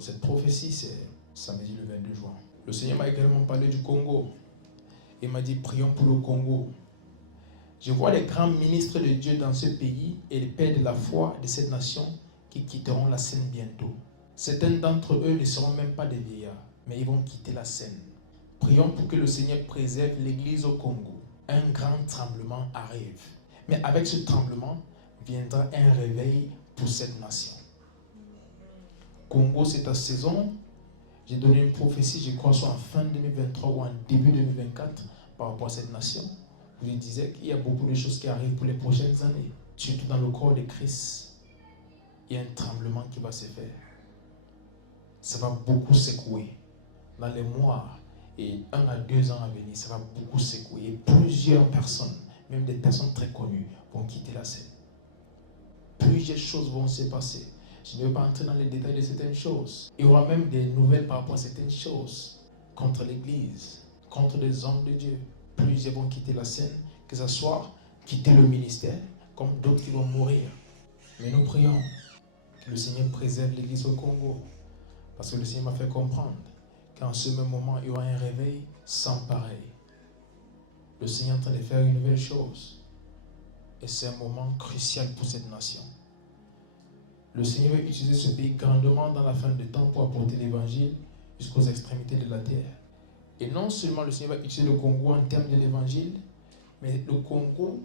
Donc cette prophétie, c'est samedi le 22 juin. Le Seigneur m'a également parlé du Congo. Il m'a dit, prions pour le Congo. Je vois les grands ministres de Dieu dans ce pays et les pères de la foi de cette nation qui quitteront la scène bientôt. Certains d'entre eux ne seront même pas des vieillards, mais ils vont quitter la scène. Prions pour que le Seigneur préserve l'Église au Congo. Un grand tremblement arrive. Mais avec ce tremblement viendra un réveil pour cette nation. Congo, c'est ta saison. J'ai donné une prophétie, je crois, soit en fin 2023 ou en début 2024 par rapport à cette nation. Je disais qu'il y a beaucoup de choses qui arrivent pour les prochaines années. Surtout dans le corps de Christ, il y a un tremblement qui va se faire. Ça va beaucoup secouer. Dans les mois et 1 à 2 ans à venir, ça va beaucoup secouer. Et plusieurs personnes, même des personnes très connues, vont quitter la scène. Plusieurs choses vont se passer. Je ne vais pas entrer dans les détails de certaines choses. Il y aura même des nouvelles par rapport à certaines choses contre l'Église, contre des hommes de Dieu. Plusieurs vont quitter la scène, que ce soit quitter le ministère, comme d'autres qui vont mourir. Mais nous prions que le Seigneur préserve l'Église au Congo. Parce que le Seigneur m'a fait comprendre qu'en ce même moment, il y aura un réveil sans pareil. Le Seigneur est en train de faire une nouvelle chose. Et c'est un moment crucial pour cette nation. Le Seigneur va utiliser ce pays grandement dans la fin du temps pour apporter l'évangile jusqu'aux extrémités de la terre. Et non seulement le Seigneur va utiliser le Congo en termes de l'évangile, mais le Congo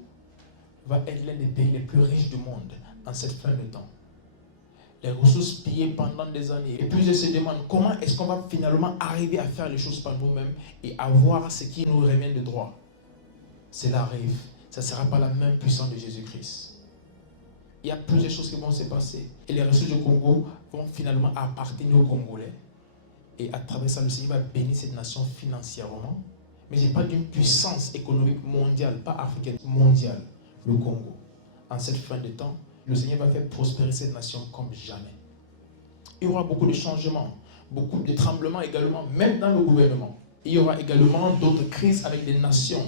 va être l'un des pays les plus riches du monde en cette fin de temps. Les ressources pillées pendant des années. Et plusieurs se demandent comment est-ce qu'on va finalement arriver à faire les choses par nous-mêmes et avoir ce qui nous revient de droit. Cela arrive. Ça ne sera pas la même puissance de Jésus-Christ. Il y a plusieurs choses qui vont se passer. Et les ressources du Congo vont finalement appartenir aux Congolais. Et à travers ça, le Seigneur va bénir cette nation financièrement. Mais je parle d'une puissance économique mondiale, pas africaine, mondiale, le Congo. En cette fin de temps, le Seigneur va faire prospérer cette nation comme jamais. Il y aura beaucoup de changements, beaucoup de tremblements également, même dans le gouvernement. Il y aura également d'autres crises avec des nations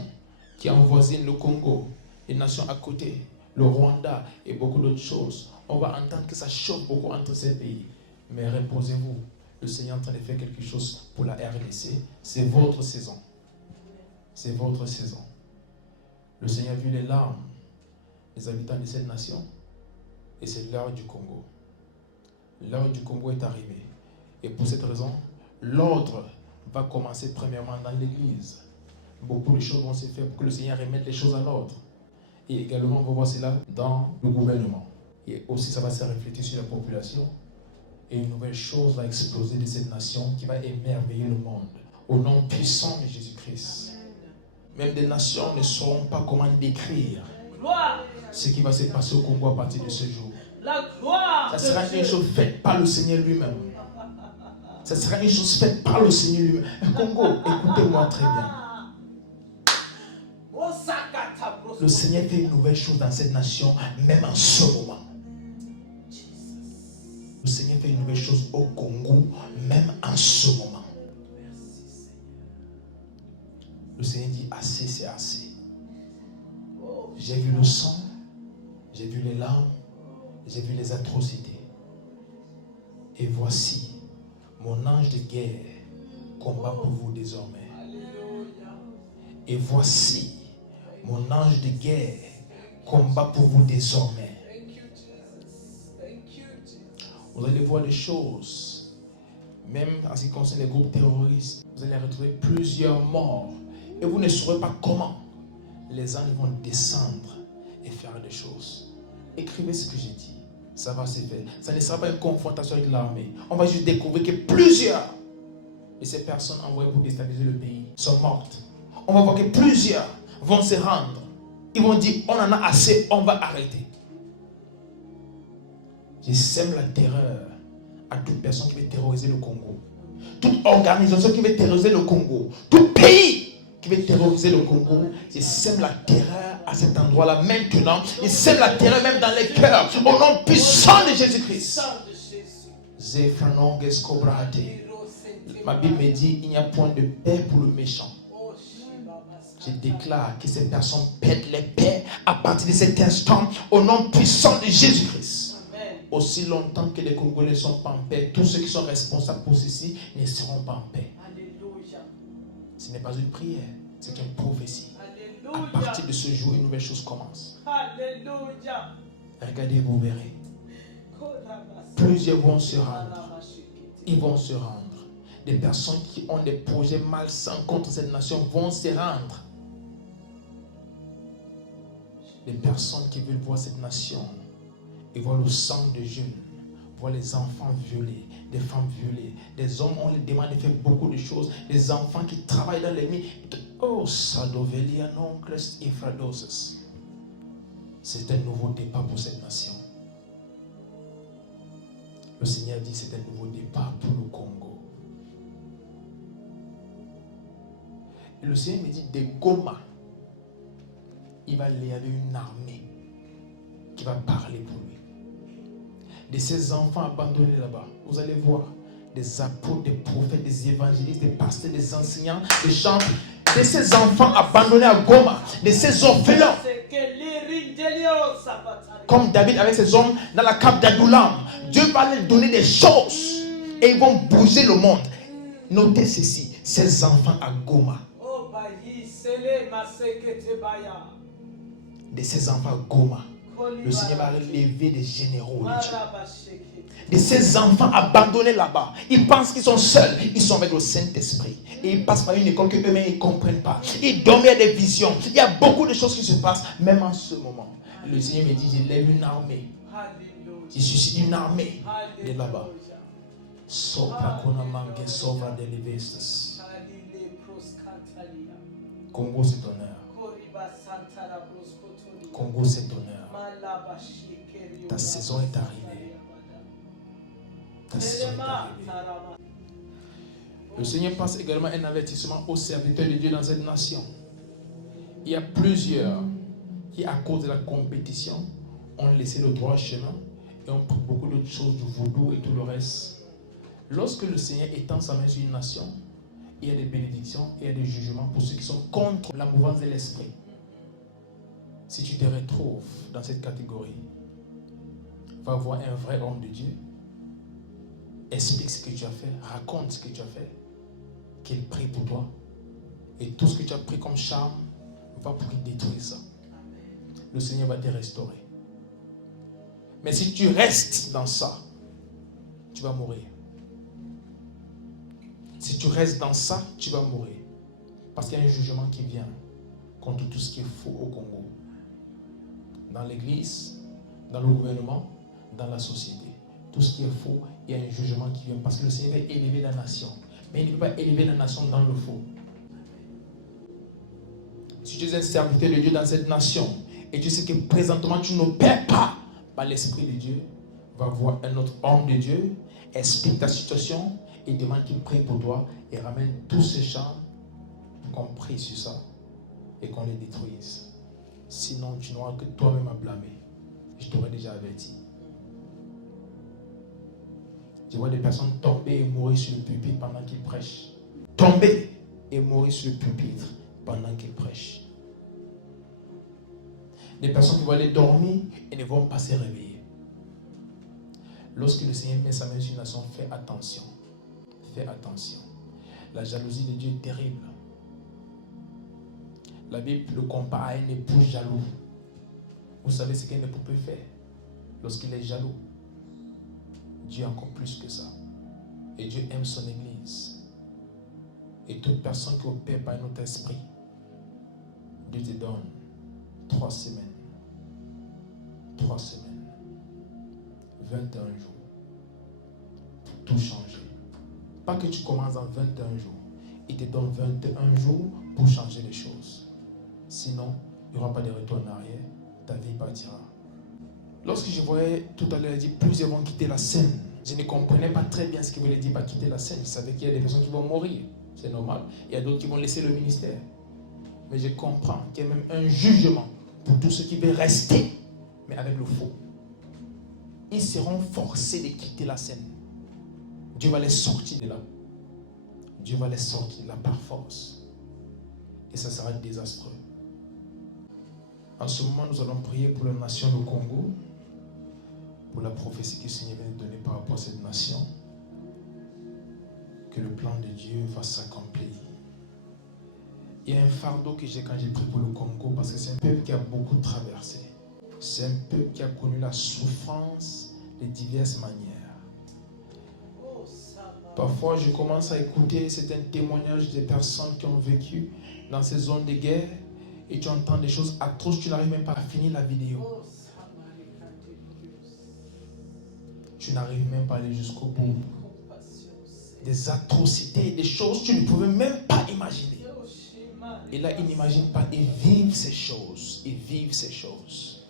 qui avoisinent le Congo, les nations à côté, le Rwanda et beaucoup d'autres choses. On va entendre que ça chauffe beaucoup entre ces pays. Mais reposez-vous, le Seigneur est en train de faire quelque chose pour la RDC. C'est votre saison. C'est votre saison. Le Seigneur a vu les larmes des habitants de cette nation. Et c'est l'heure du Congo. L'heure du Congo est arrivée. Et pour cette raison, l'ordre va commencer premièrement dans l'Église. Beaucoup de choses vont se faire pour que le Seigneur remette les choses à l'ordre. Et également, on va voir cela dans le gouvernement. Et aussi, ça va se refléter sur la population. Et une nouvelle chose va exploser de cette nation qui va émerveiller le monde. Au nom puissant de Jésus-Christ. Même des nations ne sauront pas comment décrire ce qui va se passer au Congo à partir de ce jour. Ça sera une chose faite par le Seigneur lui-même. Ça sera une chose faite par le Seigneur lui-même. Un Congo, écoutez-moi très bien. Le Seigneur fait une nouvelle chose dans cette nation, même en ce moment. Le Seigneur fait une nouvelle chose au Congo, même en ce moment. Le Seigneur dit, assez, c'est assez. J'ai vu le sang, j'ai vu les larmes, j'ai vu les atrocités. Et voici, mon ange de guerre combat pour vous désormais. Et voici, mon ange de guerre combat pour vous désormais. Vous allez voir des choses, même en ce qui concerne les groupes terroristes, vous allez retrouver plusieurs morts. Et vous ne saurez pas comment les anges vont descendre et faire des choses. Écrivez ce que j'ai dit. Ça va se faire. Ça ne sera pas une confrontation avec l'armée. On va juste découvrir que plusieurs de ces personnes envoyées pour déstabiliser le pays sont mortes. On va voir que plusieurs vont se rendre. Ils vont dire, on en a assez, on va arrêter. Je sème la terreur à toute personne qui veut terroriser le Congo. Toute organisation qui veut terroriser le Congo. Tout pays qui veut terroriser le Congo. Je sème la terreur à cet endroit-là maintenant. Je sème la terreur même dans les cœurs. Au nom puissant de Jésus-Christ. Ma Bible me dit, il n'y a point de paix pour le méchant. Je déclare que ces personnes perdent les paix à partir de cet instant au nom puissant de Jésus-Christ. aussi longtemps que les Congolais ne sont pas en paix, tous ceux qui sont responsables pour ceci ne seront pas en paix. Alléluia. Ce n'est pas une prière, c'est une prophétie. Alléluia. À partir de ce jour, une nouvelle chose commence. Alléluia. Regardez, vous verrez. Plusieurs vont se rendre. Ils vont se rendre. Des personnes qui ont des projets malsains contre cette nation vont se rendre. Des personnes qui veulent voir cette nation et voir le sang de jeunes, voir les enfants violés, des femmes violées, des hommes, on les demande de faire beaucoup de choses, des enfants qui travaillent dans les mines. Oh, Sadovelia non Christ Ifradosis. C'est un nouveau départ pour cette nation. Le Seigneur dit c'est un nouveau départ pour le Congo. Et le Seigneur me dit de Goma, il va aller avec une armée qui va parler pour lui. De ces enfants abandonnés là-bas, vous allez voir des apôtres, des prophètes, des évangélistes, des pasteurs, des enseignants, des chants, de ces enfants abandonnés à Goma, de ces orphelins. Comme David avec ses hommes dans la cape d'Adoulam, Dieu va leur donner des choses et ils vont bouger le monde. Notez ceci, ces enfants à Goma. De ces enfants à Goma, le Seigneur va lever des généraux de Dieu. De ces enfants abandonnés là-bas, ils pensent qu'ils sont seuls, ils sont avec le Saint-Esprit. Et ils passent par une école que eux-mêmes ne comprennent pas. Ils dorment, il y a des visions. Il y a beaucoup de choses qui se passent, même en ce moment. Le Seigneur me dit, je lève une armée. Je suscite une armée de là-bas. Sopra konamanga sovra de l'Evestas. Congo, c'est honneur. Congo, c'est honneur. Ta saison est arrivée. Ta saison est arrivée. Le Seigneur passe également un avertissement aux serviteurs de Dieu dans cette nation. Il y a plusieurs qui, à cause de la compétition, ont laissé le droit chemin et ont pris beaucoup d'autres choses, du vaudou et tout le reste. Lorsque le Seigneur étend sa main sur une nation, il y a des bénédictions et il y a des jugements pour ceux qui sont contre la mouvance de l'esprit. Si tu te retrouves dans cette catégorie, va voir un vrai homme de Dieu, explique ce que tu as fait, raconte ce que tu as fait, qu'il prie pour toi, et tout ce que tu as pris comme charme va pour détruire ça. Le Seigneur va te restaurer. Mais si tu restes dans ça, tu vas mourir. Si tu restes dans ça, tu vas mourir. Parce qu'il y a un jugement qui vient contre tout ce qui est faux au Congo. Dans l'église, dans le gouvernement, dans la société. Tout ce qui est faux, il y a un jugement qui vient. Parce que le Seigneur va élever la nation. Mais il ne peut pas élever la nation dans le faux. Si tu es un serviteur de Dieu dans cette nation, et tu sais que présentement tu n'opères pas par l'Esprit de Dieu, va voir un autre homme de Dieu, explique ta situation et demande qu'il prie pour toi et ramène tous ces chants pour qu'on prie sur ça et qu'on les détruise. Sinon, tu n'auras que toi-même à blâmer. Je t'aurais déjà averti. Je vois des personnes tomber et mourir sur le pupitre pendant qu'ils prêchent. Tomber et mourir sur le pupitre pendant qu'ils prêchent. Des personnes qui vont aller dormir et ne vont pas se réveiller. Lorsque le Seigneur met sa main sur une nation, fais attention. Fais attention. La jalousie de Dieu est terrible. La Bible le compare à un époux jaloux. Vous savez ce qu'un époux peut faire lorsqu'il est jaloux? Dieu encore plus que ça. Et Dieu aime son Église. Et toute personne qui opère par notre esprit, Dieu te donne 3 semaines. 3 semaines. 21 jours. Pour tout changer. Pas que tu commences en 21 jours. Il te donne 21 jours pour changer les choses. Sinon, il n'y aura pas de retour en arrière. Ta vie partira. Lorsque je voyais tout à l'heure, il dit plusieurs vont quitter la scène. Je ne comprenais pas très bien ce qu'il voulait dire par quitter la scène. Je savais qu'il y a des personnes qui vont mourir. C'est normal. Il y a d'autres qui vont laisser le ministère. Mais je comprends qu'il y a même un jugement pour tous ceux qui veulent rester, mais avec le faux. Ils seront forcés de quitter la scène. Dieu va les sortir de là. Dieu va les sortir de là par force. Et ça sera désastreux. En ce moment, nous allons prier pour la nation du Congo. pour la prophétie que le Seigneur vient de donner par rapport à cette nation, que le plan de Dieu va s'accomplir. Il y a un fardeau que j'ai quand j'ai pris pour le Congo, parce que c'est un peuple qui a beaucoup traversé. C'est un peuple qui a connu la souffrance de diverses manières. Parfois, je commence à écouter certains témoignages des personnes qui ont vécu dans ces zones de guerre et tu entends des choses atroces, tu n'arrives même pas à finir la vidéo. Tu n'arrives même pas à aller jusqu'au bout. Des atrocités, des choses que tu ne pouvais même pas imaginer. Et là, ils n'imaginent pas, ils vivent ces choses. Ils vivent ces choses.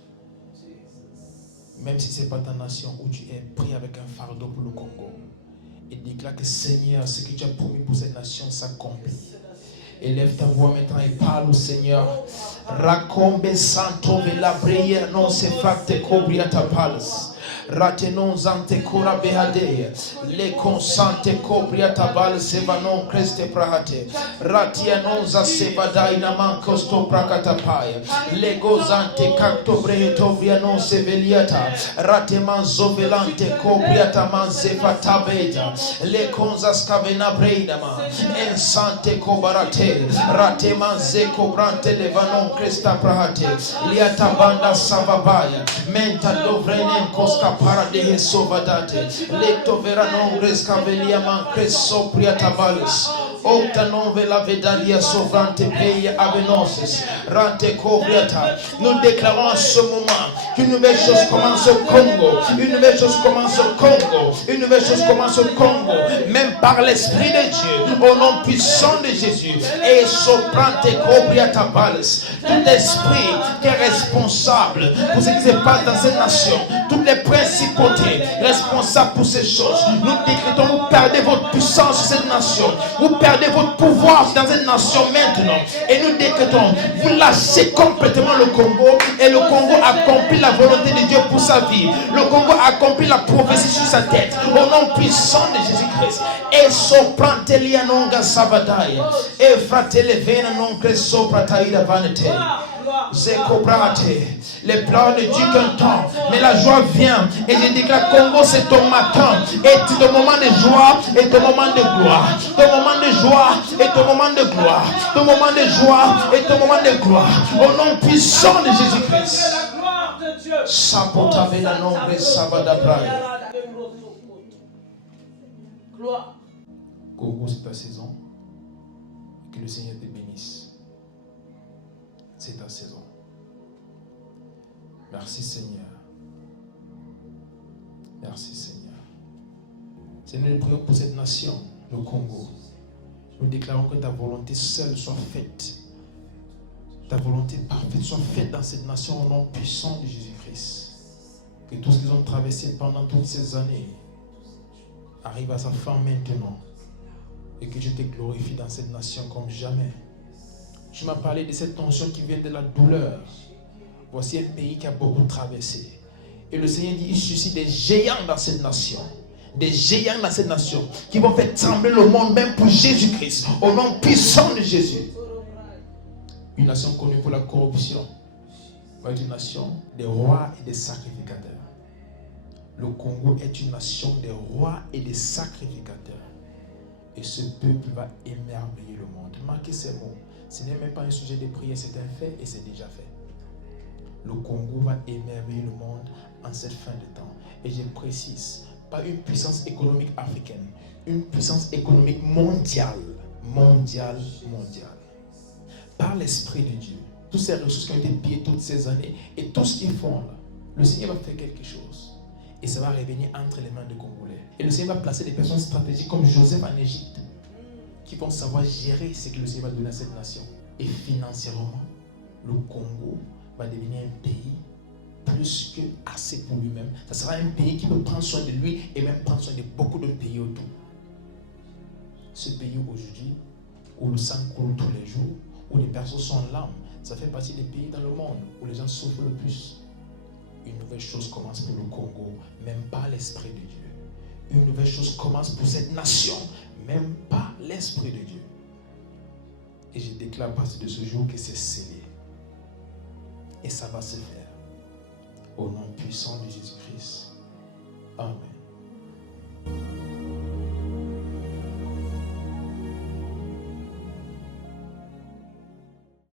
Même si ce n'est pas ta nation où tu es pris avec un fardeau pour le Congo. Et déclare que Seigneur, ce que tu as promis pour cette nation s'accomplit. Élève ta voix maintenant et parle au Seigneur. Racombe santo vela breia non se fate cobria ta palace. Ratenon zante cura behade. Le consante cobria tabal sevanon creste prahate. Ratia non za sevada inaman costo prakatapaya. Le gozante cacto brehetovria non seveliata. Rateman zovelante cobriata man zefatabeta. Le consas cavena breidama. Ensante cobarate. Rateman zeko brante levanon cresta prahate. Liata banda savabaya. Menta dovrenen koska paradehe sovadate. Lecto veranon rescavelia man creso priatabalis. Octa non vela vedalia sovrante peia avenoses. Rante cobriata. Nous déclarons en ce moment qu'une nouvelle chose commence au Congo. Une nouvelle chose commence au Congo. Une nouvelle chose commence au Congo. Même par l'Esprit de Dieu. Au nom puissant de Jésus. Et soprante cobriata balis. Tout esprit qui est responsable pour ce qui se passe dans cette nation. Toutes les principautés responsables pour ces choses. Nous décrétons, vous perdez votre puissance sur cette nation. Vous perdez votre pouvoir dans cette nation maintenant. Et nous décrétons, vous lâchez complètement le Congo. Et le Congo accomplit la volonté de Dieu pour sa vie. Le Congo accomplit la prophétie sur sa tête. Au nom puissant de Jésus-Christ. Et soprantelia nonga savadaya. Et fratele vena non creso prataïda vanete. Les plans ne durent qu'un temps, mais la joie vient. Et je déclare, Congo, c'est ton matin. Et ton moment de joie et ton moment de gloire. Ton moment de joie et ton moment de gloire. Ton moment de joie et ton moment de gloire. Au nom puissant de Jésus-Christ. Sapotavela nombre sabadabraya. Congo, c'est ta saison. Que le Seigneur te bénisse. C'est ta saison. Merci Seigneur. Merci Seigneur. Seigneur, nous prions pour cette nation, le Congo. Nous déclarons que ta volonté seule soit faite. Ta volonté parfaite soit faite dans cette nation au nom puissant de Jésus-Christ. Que tout ce qu'ils ont traversé pendant toutes ces années arrive à sa fin maintenant. Et que Dieu te glorifie dans cette nation comme jamais. Tu m'as parlé de cette tension qui vient de la douleur. Voici un pays qui a beaucoup traversé. Et le Seigneur dit, il suscite des géants dans cette nation. Des géants dans cette nation qui vont faire trembler le monde même pour Jésus-Christ. Au nom puissant de Jésus. Une nation connue pour la corruption. Va être une nation des rois et des sacrificateurs. Le Congo est une nation des rois et des sacrificateurs. Et ce peuple va émerveiller le monde. Marquez ces mots. Ce n'est même pas un sujet de prière, c'est un fait et c'est déjà fait. Le Congo va émerveiller le monde en cette fin de temps. Et je précise, pas une puissance économique africaine, une puissance économique mondiale. Mondiale. Par l'Esprit de Dieu. Toutes ces ressources qui ont été pillées toutes ces années et tout ce qu'ils font là, le Seigneur va faire quelque chose. Et ça va revenir entre les mains des Congolais. Et le Seigneur va placer des personnes stratégiques comme Joseph en Égypte qui vont savoir gérer ce que le Seigneur va donner à cette nation. Et financièrement, le Congo va devenir un pays plus que assez pour lui-même. Ça sera un pays qui peut prendre soin de lui et même prendre soin de beaucoup de pays autour. Ce pays aujourd'hui, où le sang coule tous les jours, où les personnes sont en larmes, ça fait partie des pays dans le monde où les gens souffrent le plus. Une nouvelle chose commence pour le Congo, même pas l'Esprit de Dieu. Une nouvelle chose commence pour cette nation, même pas l'Esprit de Dieu. Et je déclare à partir de ce jour que c'est scellé. Et ça va se faire. Au nom puissant de Jésus-Christ. Amen.